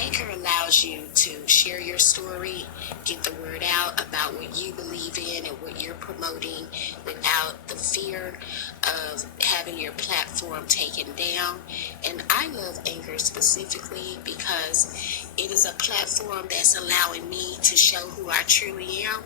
Anchor allows you to share your story, get the word out about what you believe in and what you're promoting without the fear of having your platform taken down. And I love Anchor specifically because it is a platform that's allowing me to show who I truly am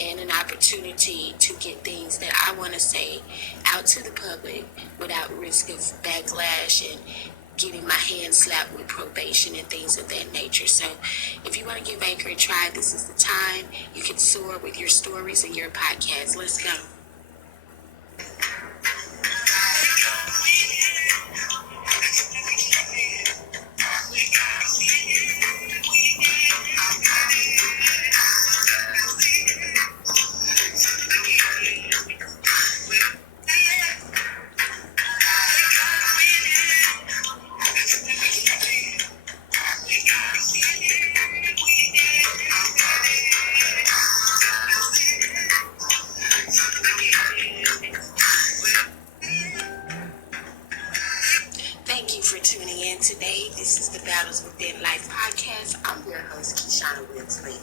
and an opportunity to get things that I want to say out to the public without risk of backlash and getting my hand slapped with probation and things of that nature. So if you want to give Anchor a try, this is the time. You can soar with your stories and your podcast. Let's go. Thank you for tuning in today. This is the Battles Within Life podcast. I'm your host, Keshana Wilsley.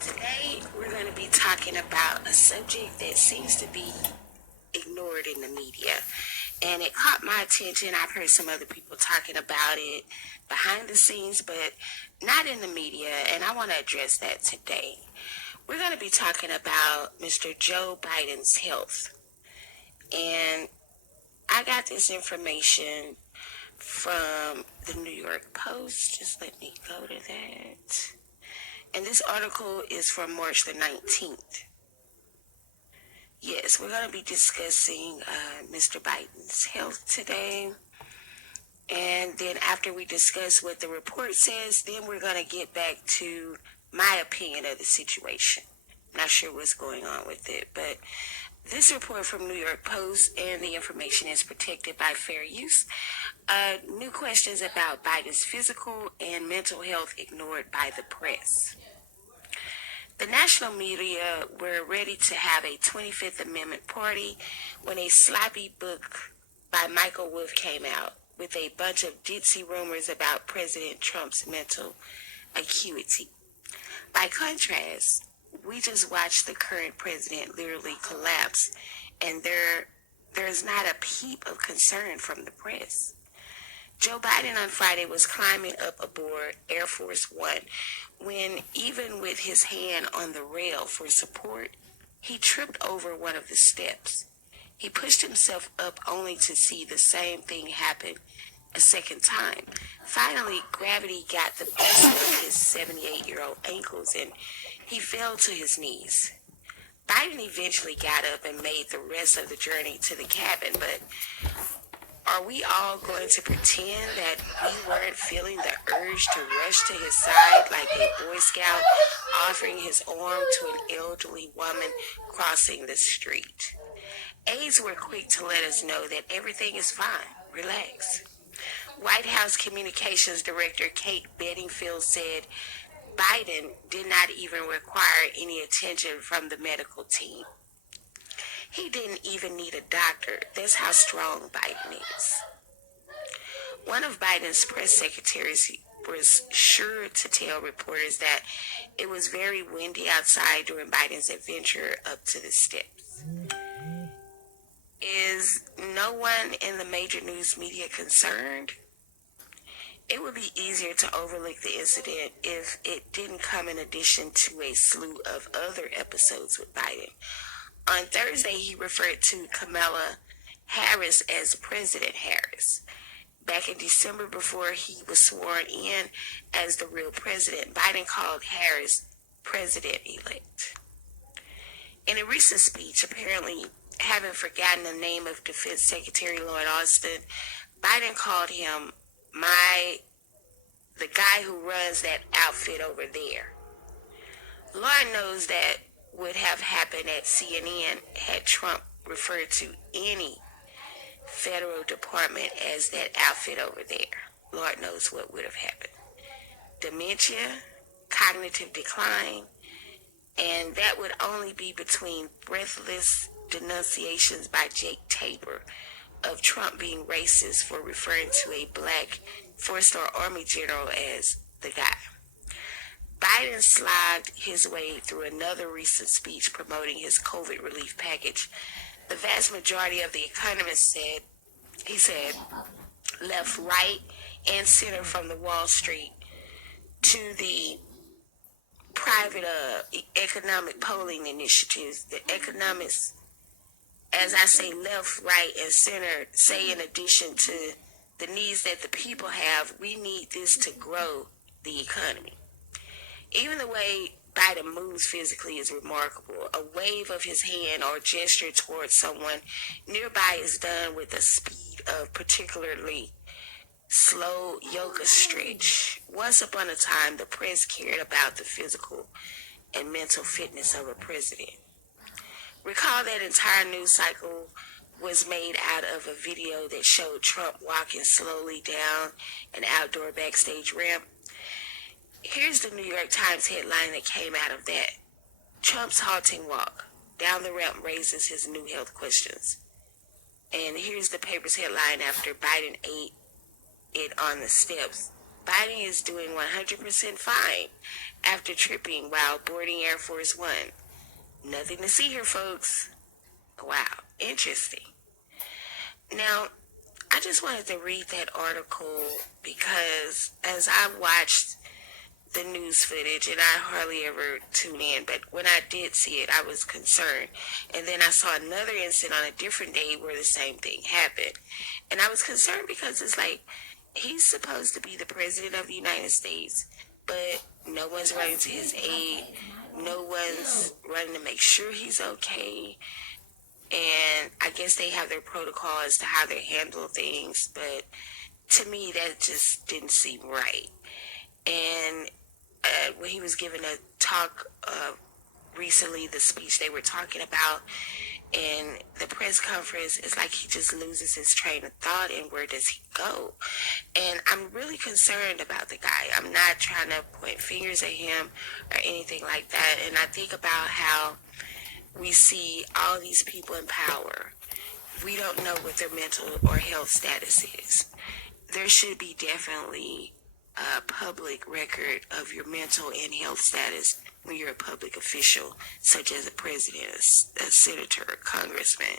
Today, we're going to be talking about a subject that seems to be ignored in the media. And it caught my attention. I've heard some other people talking about it behind the scenes, but not in the media. And I want to address that today. We're going to be talking about Mr. Joe Biden's health. And I got this information from the New York Post. Just let me go to that. And this article is from March the 19th. Yes, we're going to be discussing Mr. Biden's health today. And then after we discuss what the report says, then we're going to get back to my opinion of the situation. Not sure what's going on with it, but this report from New York Post and the information is protected by fair use. New questions about Biden's physical and mental health ignored by the press. The national media were ready to have a 25th Amendment party when a sloppy book by Michael Wolff came out with a bunch of ditzy rumors about President Trump's mental acuity. By contrast, we just watched the current president literally collapse, and there's not a peep of concern from the press. Joe Biden on Friday was climbing up aboard Air Force One when, even with his hand on the rail for support, he tripped over one of the steps. He pushed himself up only to see the same thing happen a second time. Finally, gravity got the best of his 78-year-old ankles and he fell to his knees. Biden eventually got up and made the rest of the journey to the cabin, but are we all going to pretend that we weren't feeling the urge to rush to his side like a Boy Scout offering his arm to an elderly woman crossing the street? Aides were quick to let us know that everything is fine. Relax. White House Communications Director Kate Bedingfield said Biden did not even require any attention from the medical team. He didn't even need a doctor. That's how strong Biden is. One of Biden's press secretaries was sure to tell reporters that it was very windy outside during Biden's adventure up to the steps. Is no one in the major news media concerned? It would be easier to overlook the incident if it didn't come in addition to a slew of other episodes with Biden. On Thursday, he referred to Kamala Harris as President Harris. Back in December, before he was sworn in as the real president, Biden called Harris President-elect. In a recent speech, apparently having forgotten the name of Defense Secretary Lloyd Austin, Biden called him the guy who runs that outfit over there. Lord knows that would have happened at CNN had Trump referred to any federal department as that outfit over there. Lord knows what would have happened. Dementia, cognitive decline, and that would only be between breathless denunciations by Jake Tabor, of Trump being racist for referring to a black four-star Army general as the guy. Biden slogged his way through another recent speech promoting his COVID relief package. The vast majority of the economists said, he said, left, right, and center from the Wall Street to the private economic polling initiatives. The economists, as I say, left, right, and center, say in addition to the needs that the people have, we need this to grow the economy. Even the way Biden moves physically is remarkable. A wave of his hand or gesture towards someone nearby is done with the speed of particularly slow yoga stretch. Once upon a time, the press cared about the physical and mental fitness of a president. Recall that entire news cycle was made out of a video that showed Trump walking slowly down an outdoor backstage ramp. Here's the New York Times headline that came out of that. Trump's halting walk down the ramp raises his new health questions. And here's the paper's headline after Biden ate it on the steps. Biden is doing 100% fine after tripping while boarding Air Force One. Nothing to see here, folks. Wow, interesting. Now, I just wanted to read that article because as I watched the news footage, and I hardly ever tune in, but when I did see it, I was concerned. And then I saw another incident on a different day where the same thing happened. And I was concerned because it's like, he's supposed to be the president of the United States, but no one's running to his aid. No one's running to make sure he's okay. And I guess they have their protocol as to how they handle things, but to me, that just didn't seem right. And when he was giving a talk recently, the speech they were talking about in the press conference, it's like he just loses his train of thought and where does he go? And I'm really concerned about the guy. I'm not trying to point fingers at him or anything like that. And I think about how we see all these people in power. We don't know what their mental or health status is. There should be definitely a public record of your mental and health status when you're a public official, such as a president, a senator, a congressman.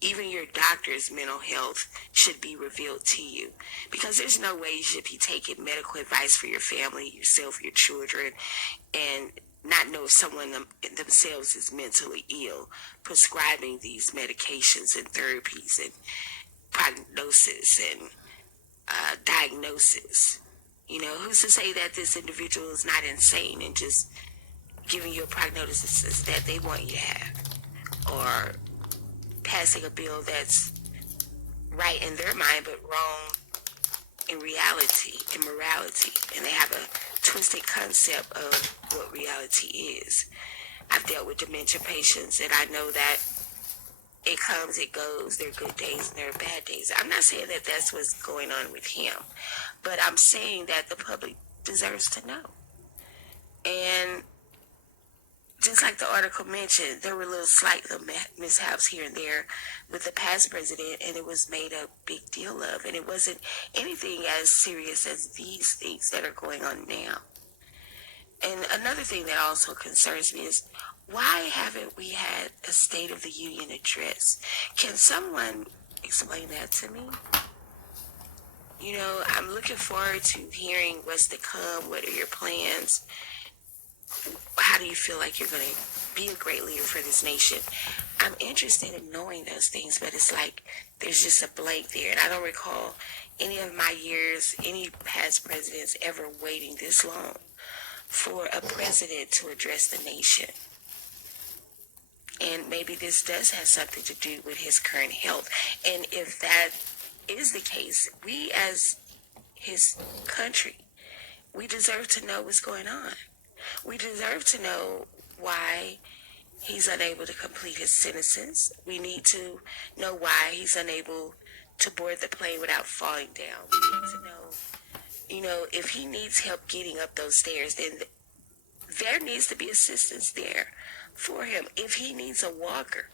Even your doctor's mental health should be revealed to you, because there's no way you should be taking medical advice for your family, yourself, your children, and not know if someone themselves is mentally ill, prescribing these medications and therapies and prognosis and diagnosis. You know, who's to say that this individual is not insane and just giving you a prognosis that they want you to have, or passing a bill that's right in their mind but wrong in reality and morality, and they have a twisted concept of what reality is. I've dealt with dementia patients, and I know that it comes, it goes. There are good days and there are bad days. I'm not saying that that's what's going on with him, but I'm saying that the public deserves to know. And just like the article mentioned, there were slight mishaps here and there with the past president, and it was made a big deal of. And it wasn't anything as serious as these things that are going on now. And another thing that also concerns me is, why haven't we had a State of the Union address? Can someone explain that to me? You know, I'm looking forward to hearing what's to come. What are your plans? How do you feel like you're going to be a great leader for this nation? I'm interested in knowing those things, but it's like there's just a blank there. And I don't recall any of my years, any past presidents ever waiting this long for a president to address the nation. And maybe this does have something to do with his current health. And if that is the case, we as his country, we deserve to know what's going on. We deserve to know why he's unable to complete his sentences. We need to know why he's unable to board the plane without falling down. We need to know, if he needs help getting up those stairs, then there needs to be assistance there for him. If he needs a walker,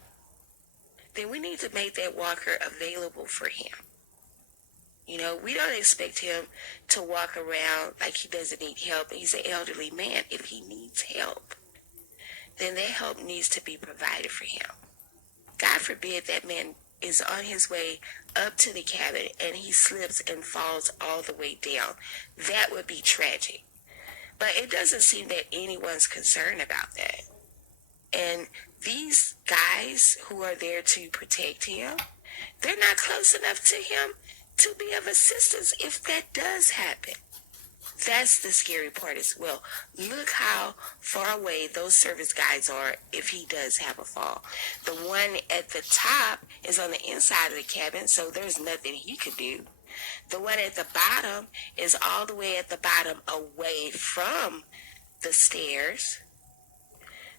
then we need to make that walker available for him. You know, we don't expect him to walk around like he doesn't need help. He's an elderly man. If he needs help, then that help needs to be provided for him. God forbid that man is on his way up to the cabin and he slips and falls all the way down. That would be tragic. But it doesn't seem that anyone's concerned about that. And these guys who are there to protect him, they're not close enough to him to be of assistance if that does happen. That's the scary part as well. Look how far away those service guys are if he does have a fall. The one at the top is on the inside of the cabin, so there's nothing he could do. The one at the bottom is all the way at the bottom away from the stairs.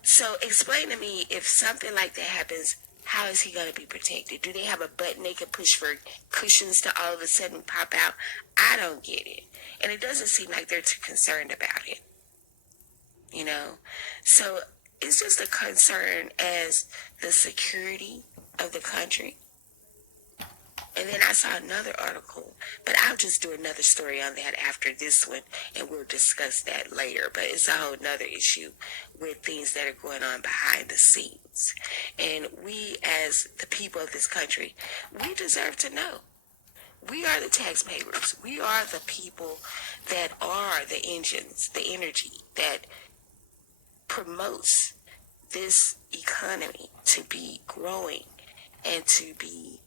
So explain to me, if something like that happens, how is he going to be protected? Do they have a button they can push for cushions to all of a sudden pop out? I don't get it. And it doesn't seem like they're too concerned about it. You know? So it's just a concern as the security of the country. And then I saw another article, but I'll just do another story on that after this one, and we'll discuss that later. But it's a whole nother issue with things that are going on behind the scenes. And we, as the people of this country, we deserve to know. We are the taxpayers. We are the people that are the engines, the energy that promotes this economy to be growing and to be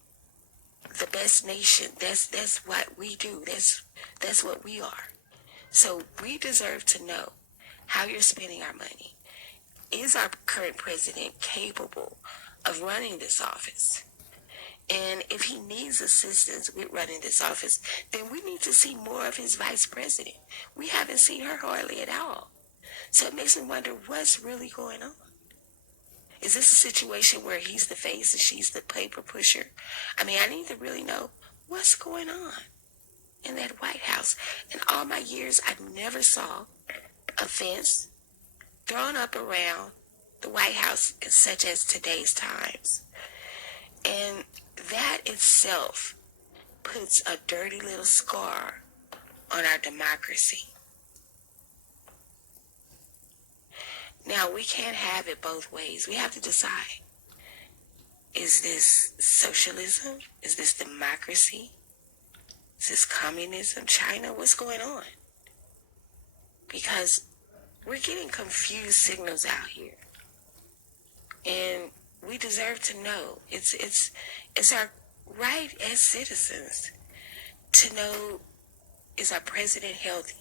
the best nation. That's what we do. That's what we are. So we deserve to know how you're spending our money. Is our current president capable of running this office? And if he needs assistance with running this office, then we need to see more of his vice president. We haven't seen her hardly at all. So it makes me wonder what's really going on. Is this a situation where he's the face and she's the paper pusher? I mean, I need to really know what's going on in that White House. In all my years, I never saw a fence thrown up around the White House such as today's times. And that itself puts a dirty little scar on our democracy. Now, we can't have it both ways. We have to decide. Is this socialism? Is this democracy? Is this communism? China? What's going on? Because we're getting confused signals out here. And we deserve to know. It's our right as citizens to know, is our president healthy?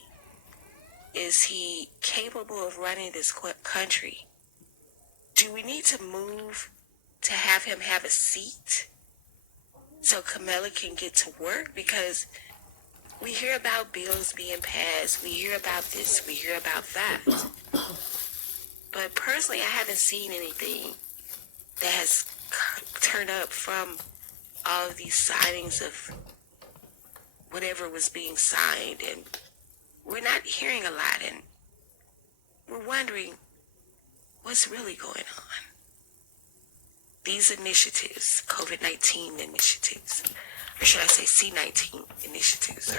Is he capable of running this country? Do we need to move to have him have a seat so Kamala can get to work? Because we hear about bills being passed. We hear about this. We hear about that. But personally, I haven't seen anything that has turned up from all of these signings of whatever was being signed, and we're not hearing a lot, and we're wondering what's really going on. These initiatives, COVID-19 initiatives, or should I say C-19 initiatives,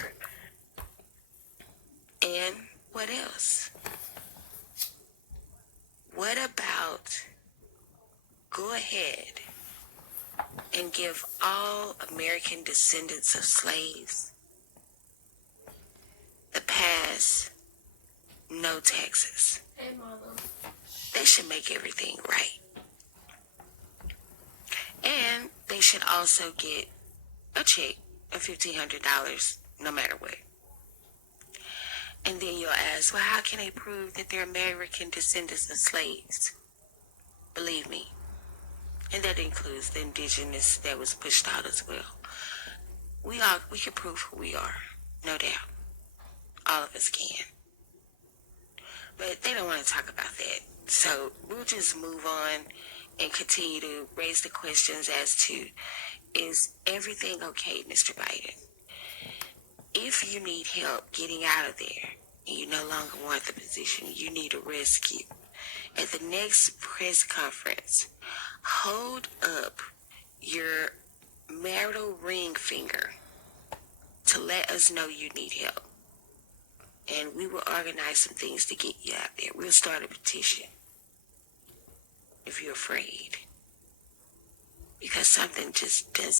and what else? What about go ahead and give all American descendants of slaves the pass, no taxes? Hey, Mama. They should make everything right. And they should also get a check of $1,500 no matter what. And then you'll ask, well, how can they prove that they're American descendants of slaves? Believe me. And that includes the indigenous that was pushed out as well. We can prove who we are, no doubt. All of us can. But they don't want to talk about that. So we'll just move on and continue to raise the questions as to, is everything okay, Mr. Biden? If you need help getting out of there and you no longer want the position, you need a rescue. At the next press conference, hold up your marital ring finger to let us know you need help. And we will organize some things to get you out there. We'll start a petition if you're afraid. Because something just does